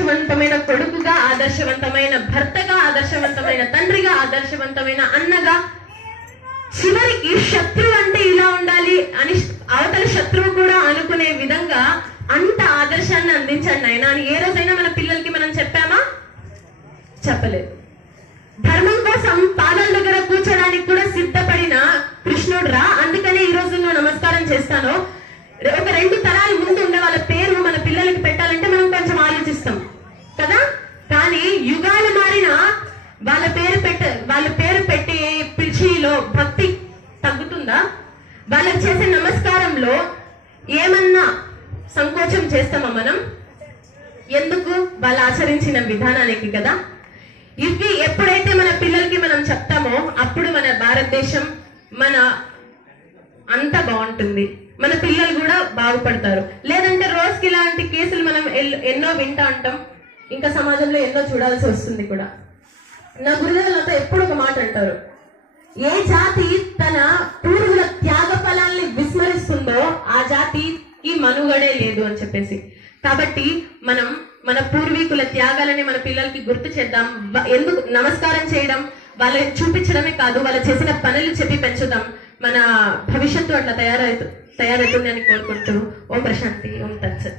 ఆదర్శవంతమైన కొడుకుగా ఆదర్శవంతమైన భర్తగా ఆదర్శవంతమైన తండ్రిగా ఆదర్శవంతమైన అన్నగా. చివరికి శత్రువు అంటే ఇలా ఉండాలి అని అవతల శత్రువు కూడా అనుకునే విధంగా అంత ఆదర్శాన్ని అందించండి ఆయన అని ఏ రోజైనా మన పిల్లలకి మనం చెప్పామా? చెప్పలేదు. ధర్మం కోసం పాదాల దగ్గర కూర్చోడానికి కూడా సిద్ధపడిన కృష్ణుడు రా. అందుకనే ఈ రోజు నువ్వు నమస్కారం చేస్తాను. ఒక రెండు తరాలు ముందు వాళ్ళకి చేసే నమస్కారంలో ఏమన్నా సంకోచం చేస్తామా మనం? ఎందుకు? వాళ్ళు ఆచరించిన విధానానికి కదా. ఇవి ఎప్పుడైతే మన పిల్లలకి మనం చెప్తామో అప్పుడు మన భారతదేశం మన అంత బాగుంటుంది. మన పిల్లలు కూడా బాగుపడతారు. లేదంటే రోజుకి ఇలాంటి కేసులు మనం ఎల్- ఎన్నో వింటా ఉంటాం. ఇంకా సమాజంలో ఎన్నో చూడాల్సి వస్తుంది కూడా. నా గురుదేవులతో ఎప్పుడు ఒక మాట అంటారు. ఏ జాతి తన లేదు అని చెప్పేసి. కాబట్టి మనం మన పూర్వీకుల త్యాగాలని మన పిల్లలకి గుర్తు చేద్దాం. ఎందుకు నమస్కారం చేయడం? వాళ్ళని చూపించడమే కాదు వాళ్ళు చేసిన పనులు చెప్పి పెంచుదాం. మన భవిష్యత్తు అట్లా తయారవుతు తయారవుతుంది అని కోరుకుంటూ ఓం ప్రశాంతి ఓం తత్సత్.